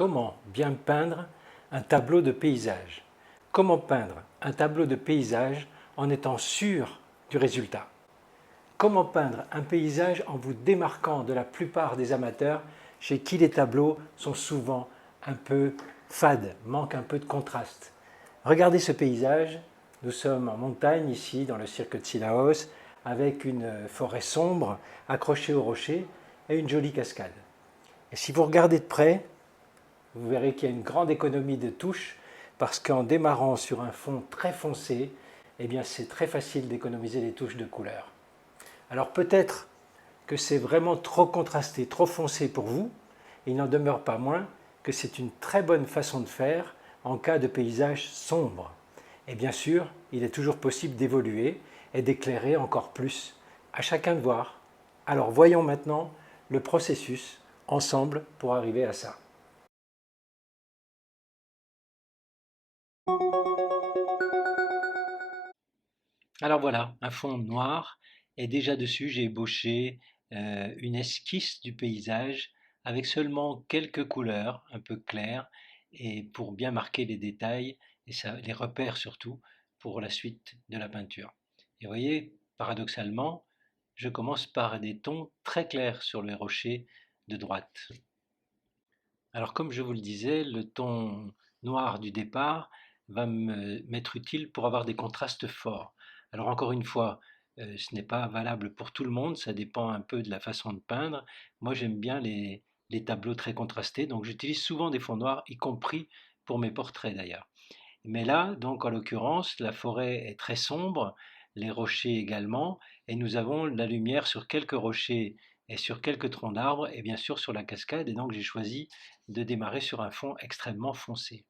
Comment bien peindre un tableau de paysage? Comment peindre un tableau de paysage en étant sûr du résultat? Comment peindre un paysage en vous démarquant de la plupart des amateurs chez qui les tableaux sont souvent un peu fades, manquent un peu de contraste? Regardez ce paysage, nous sommes en montagne ici dans le cirque de Cilaos avec une forêt sombre accrochée au rocher et une jolie cascade. Et si vous regardez de près, vous verrez qu'il y a une grande économie de touches parce qu'en démarrant sur un fond très foncé, eh bien c'est très facile d'économiser les touches de couleur. Alors peut-être que c'est vraiment trop contrasté, trop foncé pour vous, il n'en demeure pas moins que c'est une très bonne façon de faire en cas de paysage sombre. Et bien sûr, il est toujours possible d'évoluer et d'éclairer encore plus. À chacun de voir. Alors voyons maintenant le processus ensemble pour arriver à ça. Alors voilà, un fond noir et déjà dessus j'ai ébauché une esquisse du paysage avec seulement quelques couleurs un peu claires et pour bien marquer les détails et les repères surtout pour la suite de la peinture. Et vous voyez, paradoxalement, je commence par des tons très clairs sur les rochers de droite. Alors comme je vous le disais, le ton noir du départ va m'être utile pour avoir des contrastes forts. Alors encore une fois, ce n'est pas valable pour tout le monde, ça dépend un peu de la façon de peindre. Moi j'aime bien les tableaux très contrastés, donc j'utilise souvent des fonds noirs, y compris pour mes portraits d'ailleurs. Mais là, donc en l'occurrence, la forêt est très sombre, les rochers également, et nous avons la lumière sur quelques rochers et sur quelques troncs d'arbres, et bien sûr sur la cascade, et donc j'ai choisi de démarrer sur un fond extrêmement foncé.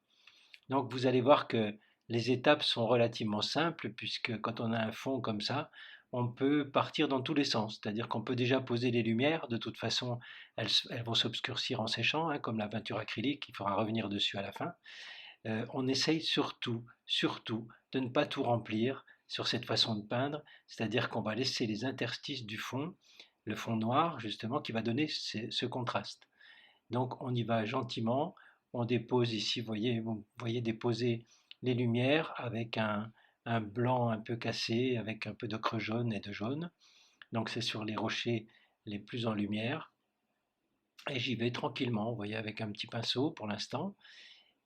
Donc vous allez voir que les étapes sont relativement simples, puisque quand on a un fond comme ça, on peut partir dans tous les sens, c'est-à-dire qu'on peut déjà poser les lumières, de toute façon elles vont s'obscurcir en séchant, hein, comme la peinture acrylique, il faudra revenir dessus à la fin. On essaye surtout de ne pas tout remplir sur cette façon de peindre, c'est-à-dire qu'on va laisser les interstices du fond, le fond noir justement, qui va donner ce contraste. Donc on y va gentiment, on dépose ici, vous voyez déposer les lumières avec un blanc un peu cassé, avec un peu d'ocre jaune et de jaune. Donc c'est sur les rochers les plus en lumière. Et j'y vais tranquillement, vous voyez, avec un petit pinceau pour l'instant.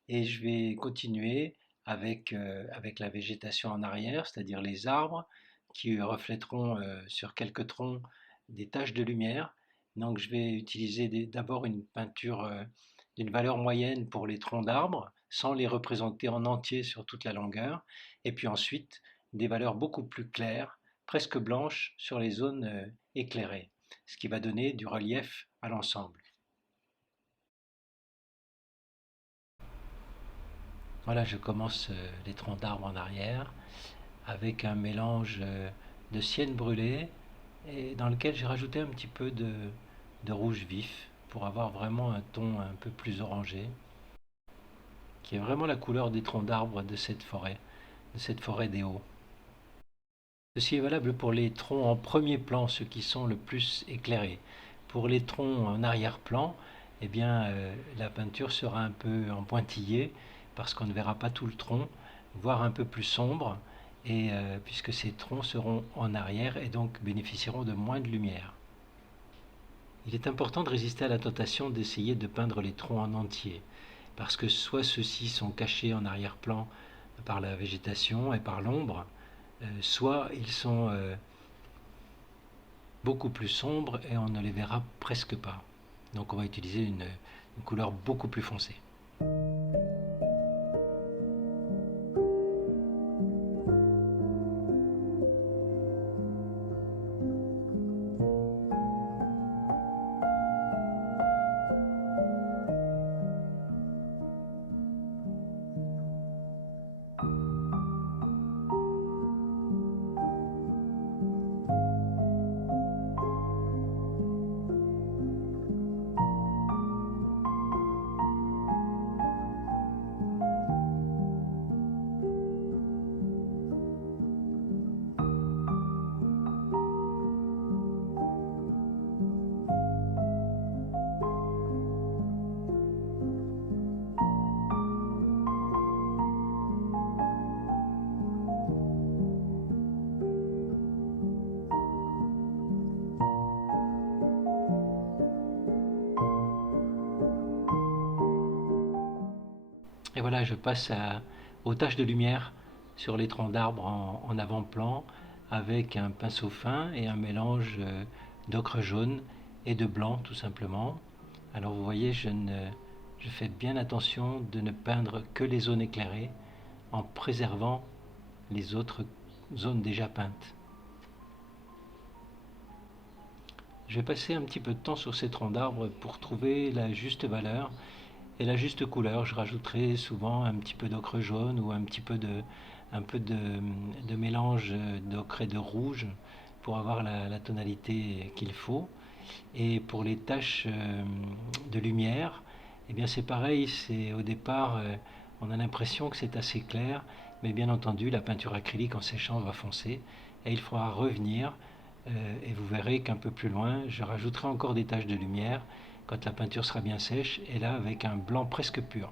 Et je vais continuer avec la végétation en arrière, c'est-à-dire les arbres qui reflèteront sur quelques troncs des taches de lumière. Donc je vais utiliser d'abord une peinture d'une valeur moyenne pour les troncs d'arbres, sans les représenter en entier sur toute la longueur, et puis ensuite des valeurs beaucoup plus claires, presque blanches, sur les zones éclairées, ce qui va donner du relief à l'ensemble. Voilà, je commence les troncs d'arbres en arrière avec un mélange de sienne brûlée et dans lequel j'ai rajouté un petit peu de rouge vif pour avoir vraiment un ton un peu plus orangé, qui est vraiment la couleur des troncs d'arbres de cette forêt des Hauts. Ceci est valable pour les troncs en premier plan, ceux qui sont le plus éclairés. Pour les troncs en arrière-plan, eh bien, la peinture sera un peu en pointillé parce qu'on ne verra pas tout le tronc, voire un peu plus sombre, et puisque ces troncs seront en arrière et donc bénéficieront de moins de lumière. Il est important de résister à la tentation d'essayer de peindre les troncs en entier, parce que soit ceux-ci sont cachés en arrière-plan par la végétation et par l'ombre, soit ils sont beaucoup plus sombres et on ne les verra presque pas. Donc on va utiliser une couleur beaucoup plus foncée. Et voilà, je passe aux taches de lumière sur les troncs d'arbres en avant-plan avec un pinceau fin et un mélange d'ocre jaune et de blanc tout simplement. Alors vous voyez, je fais bien attention de ne peindre que les zones éclairées en préservant les autres zones déjà peintes. Je vais passer un petit peu de temps sur ces troncs d'arbres pour trouver la juste valeur et la juste couleur. Je rajouterai souvent un petit peu d'ocre jaune ou un peu de mélange d'ocre et de rouge pour avoir la tonalité qu'il faut. Et pour les taches de lumière, eh bien c'est pareil, c'est au départ on a l'impression que c'est assez clair, mais bien entendu la peinture acrylique en séchant va foncer et il faudra revenir et vous verrez qu'un peu plus loin je rajouterai encore des taches de lumière quand la peinture sera bien sèche et là avec un blanc presque pur.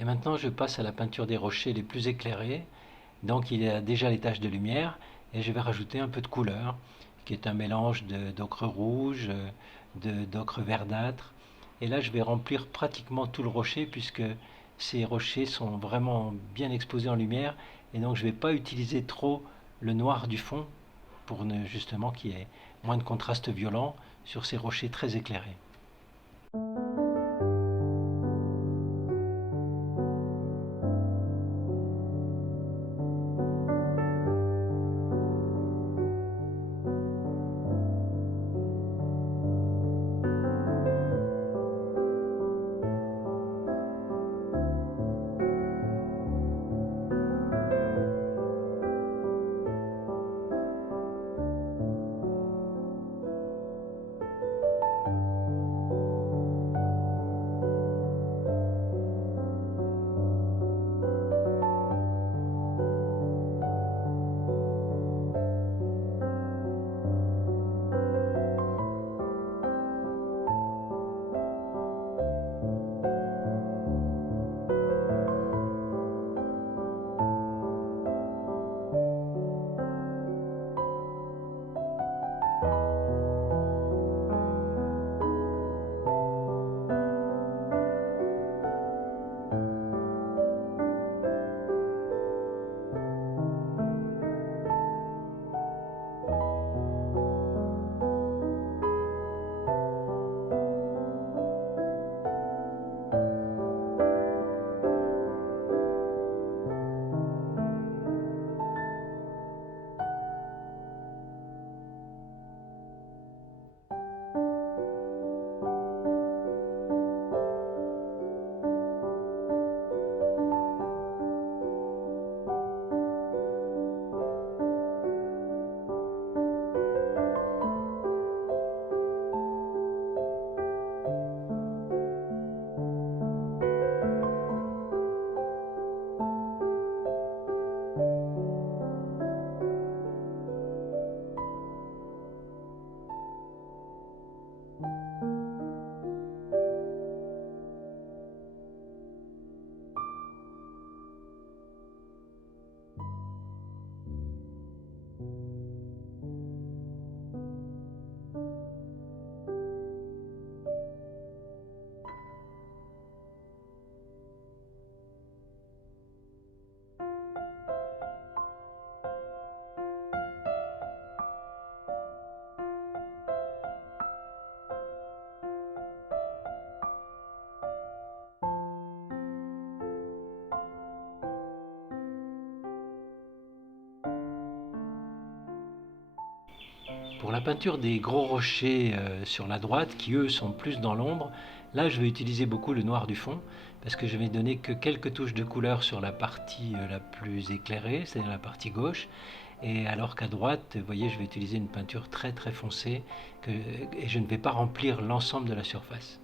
Et maintenant je passe à la peinture des rochers les plus éclairés. Donc il y a déjà les taches de lumière et je vais rajouter un peu de couleur qui est un mélange d'ocre rouge, d'ocre verdâtre. Et là je vais remplir pratiquement tout le rocher puisque ces rochers sont vraiment bien exposés en lumière et donc je ne vais pas utiliser trop le noir du fond pour justement qu'il y ait moins de contraste violent sur ces rochers très éclairés. Pour la peinture des gros rochers sur la droite, qui eux sont plus dans l'ombre, là je vais utiliser beaucoup le noir du fond, parce que je vais donner que quelques touches de couleur sur la partie la plus éclairée, c'est-à-dire la partie gauche, et alors qu'à droite, vous voyez, je vais utiliser une peinture très très foncée, et je ne vais pas remplir l'ensemble de la surface.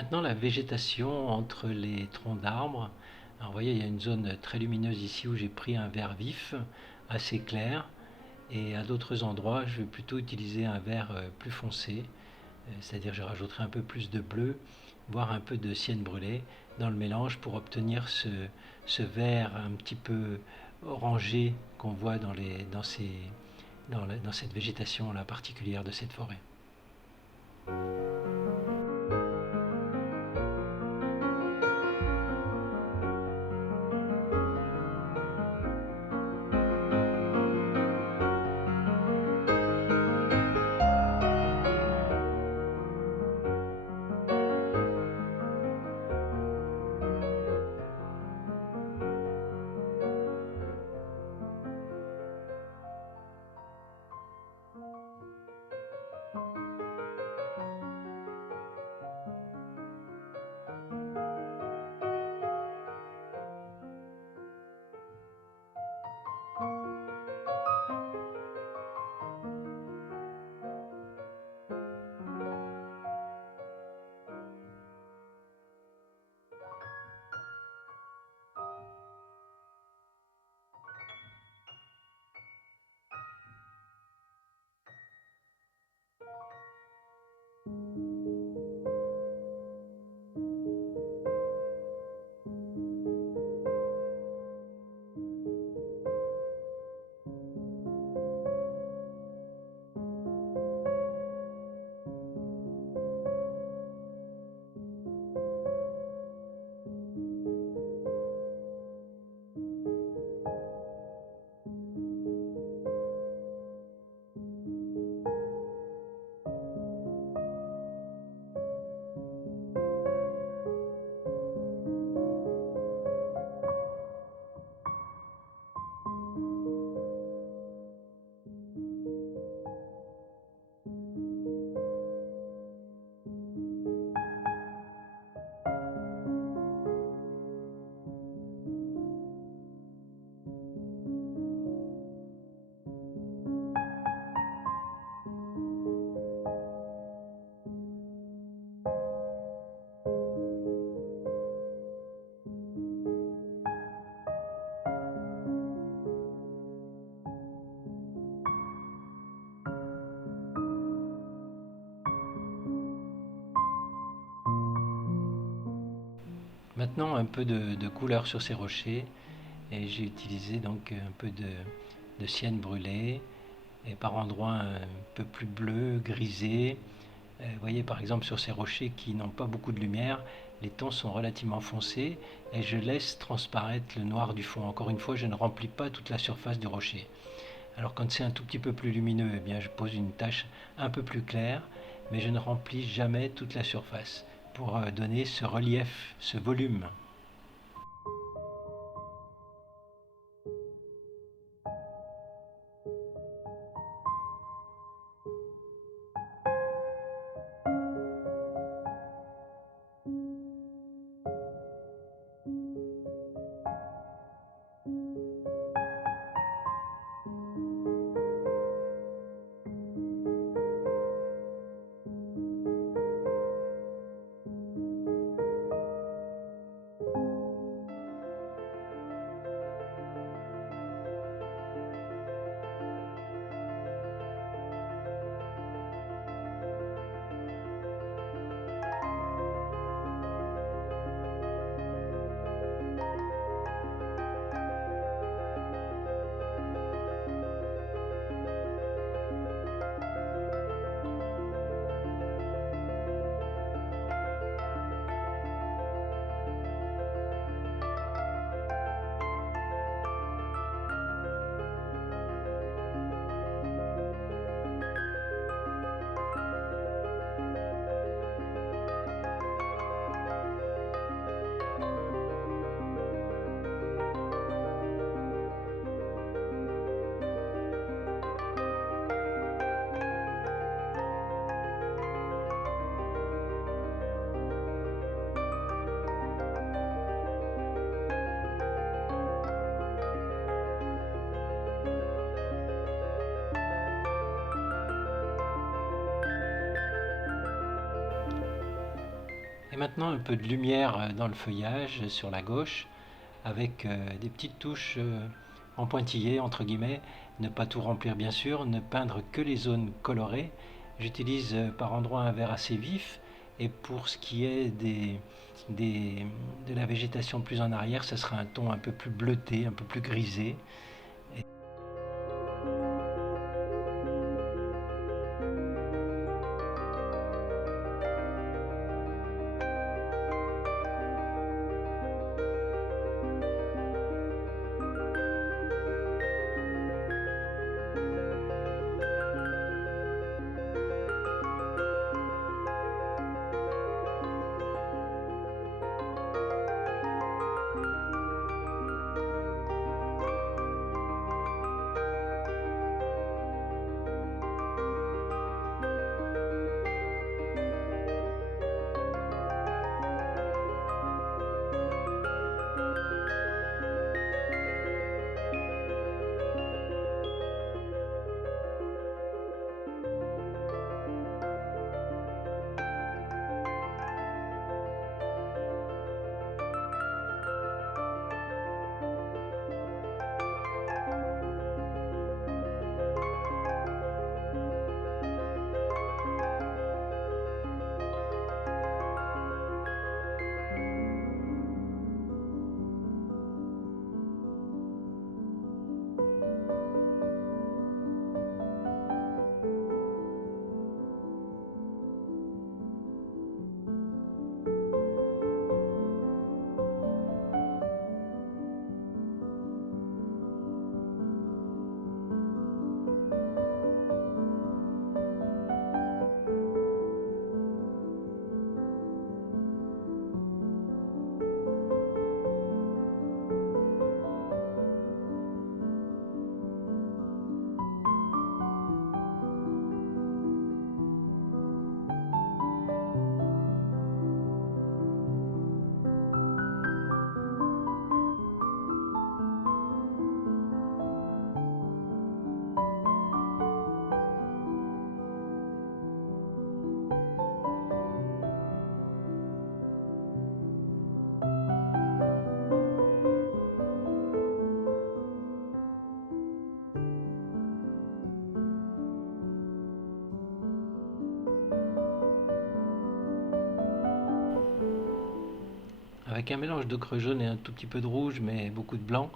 Maintenant, la végétation entre les troncs d'arbres. Alors, vous voyez, il y a une zone très lumineuse ici où j'ai pris un vert vif, assez clair, et à d'autres endroits, je vais plutôt utiliser un vert plus foncé, c'est-à-dire je rajouterai un peu plus de bleu, voire un peu de cienne brûlée dans le mélange pour obtenir ce vert un petit peu orangé qu'on voit dans cette végétation là particulière de cette forêt. Maintenant, un peu de couleur sur ces rochers, et j'ai utilisé donc un peu de cienne brûlée, et par endroits un peu plus bleu, grisé. Vous voyez par exemple sur ces rochers qui n'ont pas beaucoup de lumière, les tons sont relativement foncés et je laisse transparaître le noir du fond. Encore une fois, je ne remplis pas toute la surface du rocher. Alors quand c'est un tout petit peu plus lumineux, eh bien, je pose une tache un peu plus claire, mais je ne remplis jamais toute la surface pour donner ce relief, ce volume. maintenant un peu de lumière dans le feuillage sur la gauche avec des petites touches en pointillé entre guillemets, ne pas tout remplir bien sûr, ne peindre que les zones colorées. J'utilise par endroits un vert assez vif et pour ce qui est des, de la végétation plus en arrière, ça sera un ton un peu plus bleuté, un peu plus grisé. Avec un mélange d'ocre jaune et un tout petit peu de rouge, mais beaucoup de blanc,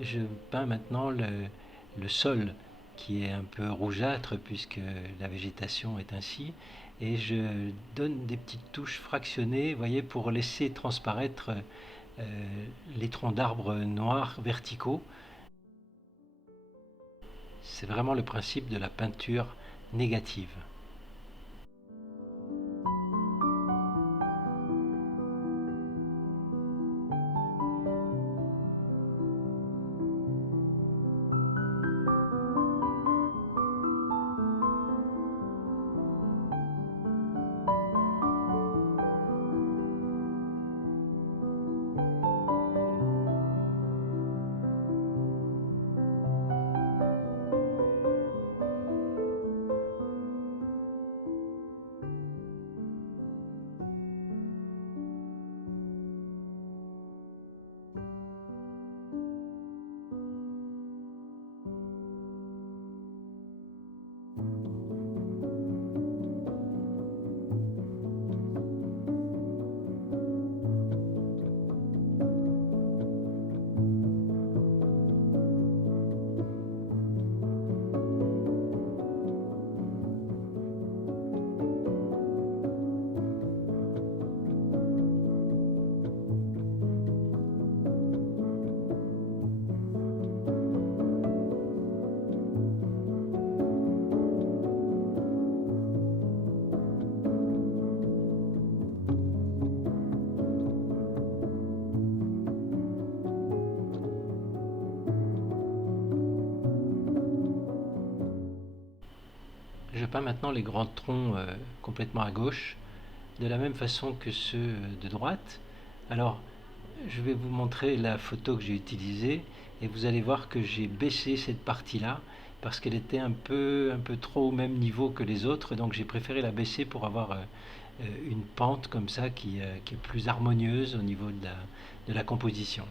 je peins maintenant le sol qui est un peu rougeâtre puisque la végétation est ainsi. Et je donne des petites touches fractionnées, vous voyez, pour laisser transparaître les troncs d'arbres noirs verticaux. C'est vraiment le principe de la peinture négative. Je peins maintenant les grands troncs complètement à gauche, de la même façon que ceux de droite. Alors, je vais vous montrer la photo que j'ai utilisée et vous allez voir que j'ai baissé cette partie-là parce qu'elle était un peu trop au même niveau que les autres, donc j'ai préféré la baisser pour avoir une pente comme ça qui est plus harmonieuse au niveau de la composition.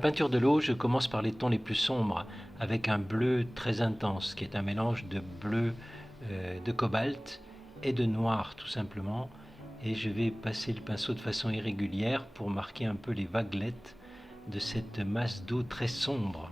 la peinture de l'eau, je commence par les tons les plus sombres, avec un bleu très intense, qui est un mélange de bleu, de cobalt et de noir tout simplement. Et je vais passer le pinceau de façon irrégulière pour marquer un peu les vaguelettes de cette masse d'eau très sombre.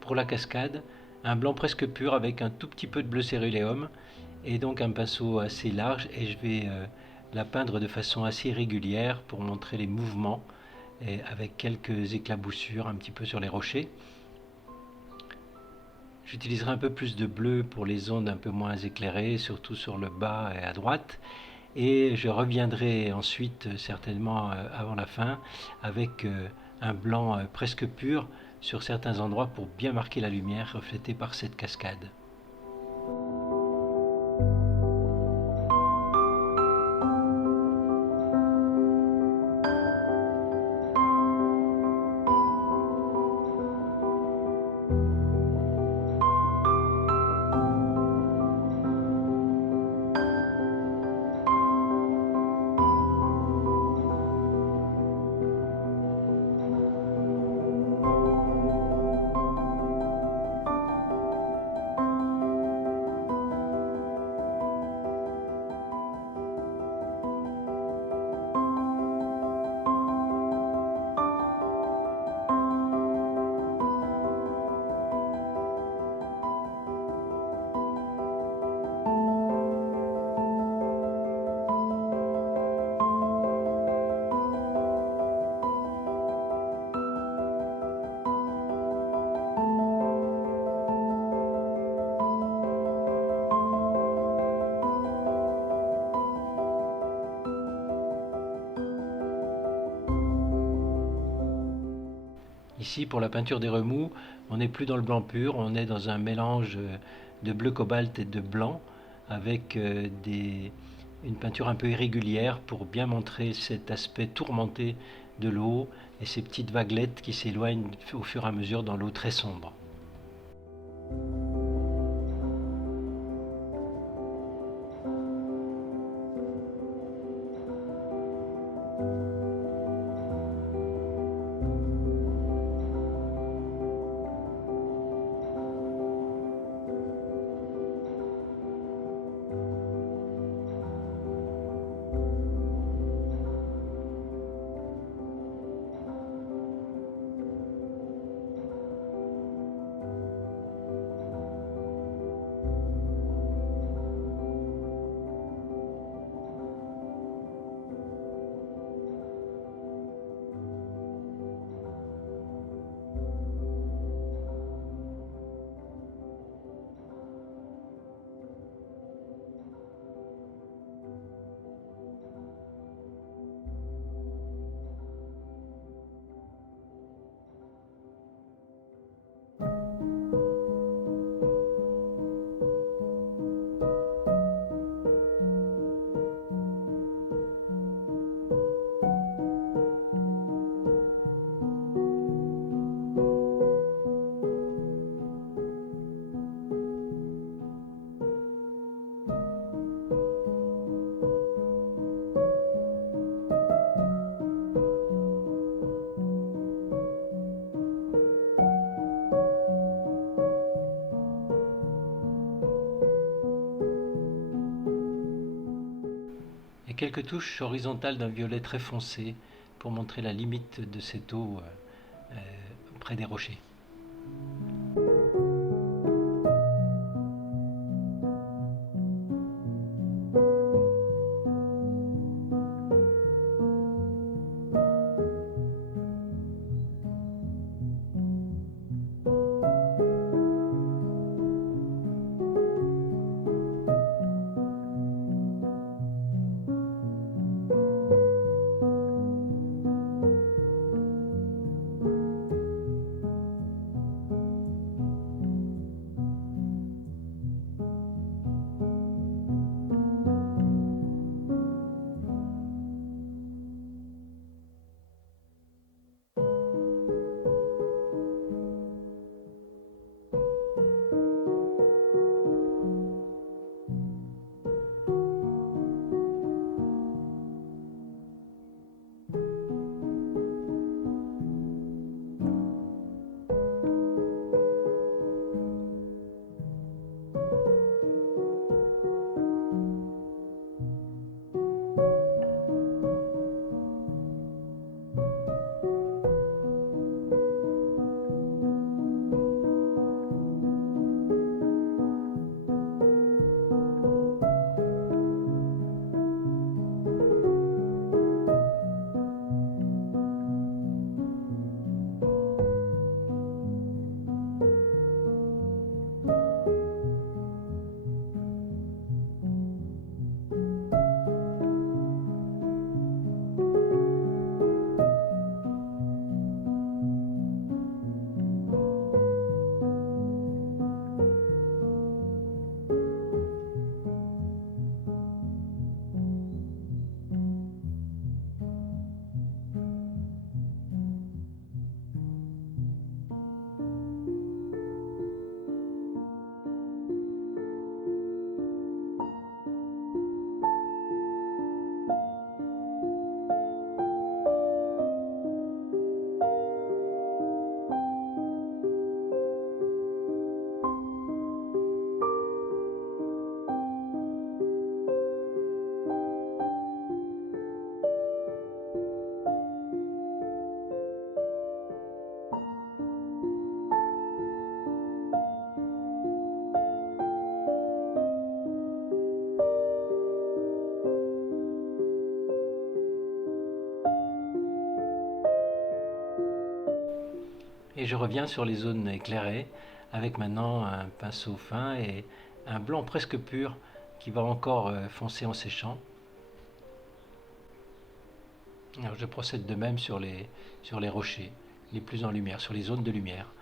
Pour la cascade, un blanc presque pur avec un tout petit peu de bleu céruléum et donc un pinceau assez large, et je vais la peindre de façon assez régulière pour montrer les mouvements et avec quelques éclaboussures un petit peu sur les rochers. J'utiliserai un peu plus de bleu pour les zones un peu moins éclairées, surtout sur le bas et à droite. Et je reviendrai ensuite, certainement avant la fin, avec un blanc presque pur sur certains endroits pour bien marquer la lumière reflétée par cette cascade. Ici, pour la peinture des remous, on n'est plus dans le blanc pur, on est dans un mélange de bleu cobalt et de blanc, avec une peinture un peu irrégulière pour bien montrer cet aspect tourmenté de l'eau et ces petites vaguelettes qui s'éloignent au fur et à mesure dans l'eau très sombre. quelques touches horizontales d'un violet très foncé pour montrer la limite de cette eau près des rochers. Et je reviens sur les zones éclairées avec maintenant un pinceau fin et un blanc presque pur qui va encore foncer en séchant. Alors je procède de même sur les rochers, les plus en lumière, sur les zones de lumière.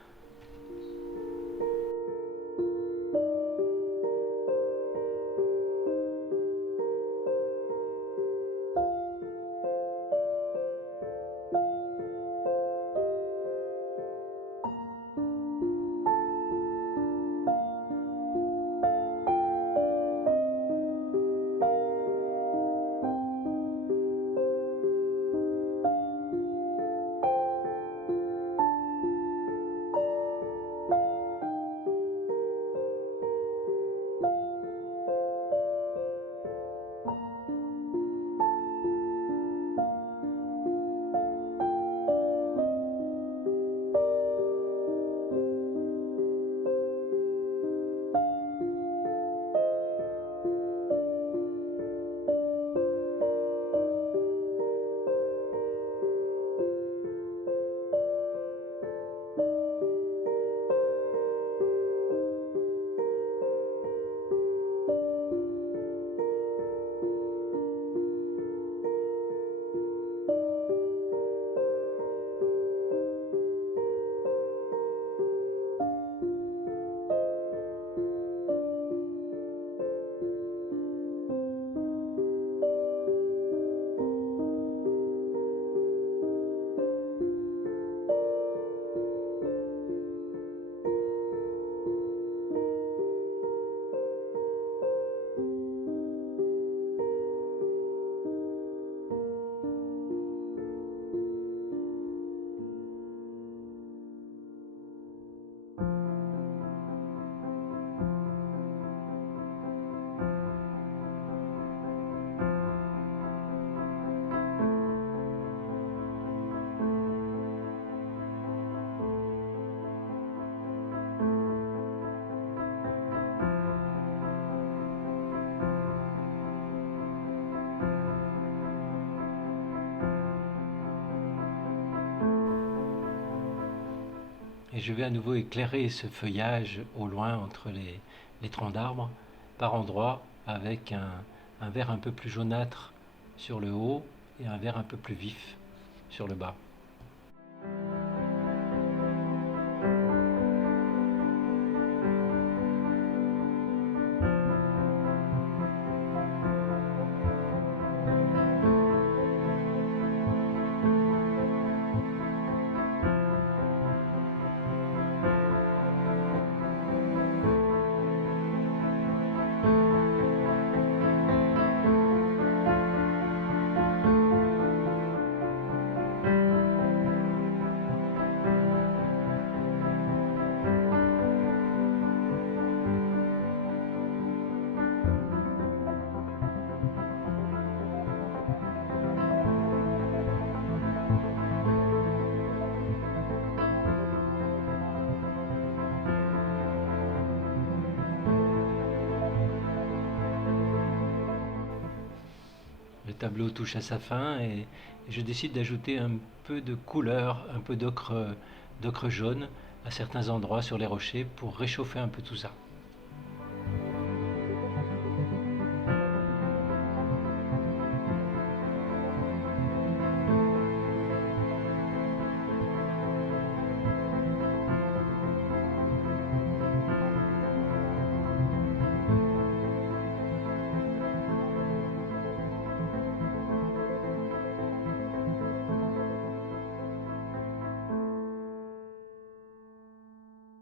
et je vais à nouveau éclairer ce feuillage au loin entre les troncs d'arbres par endroits avec un vert un peu plus jaunâtre sur le haut et un vert un peu plus vif sur le bas. Le tableau touche à sa fin et je décide d'ajouter un peu de couleur, un peu d'ocre jaune à certains endroits sur les rochers pour réchauffer un peu tout ça.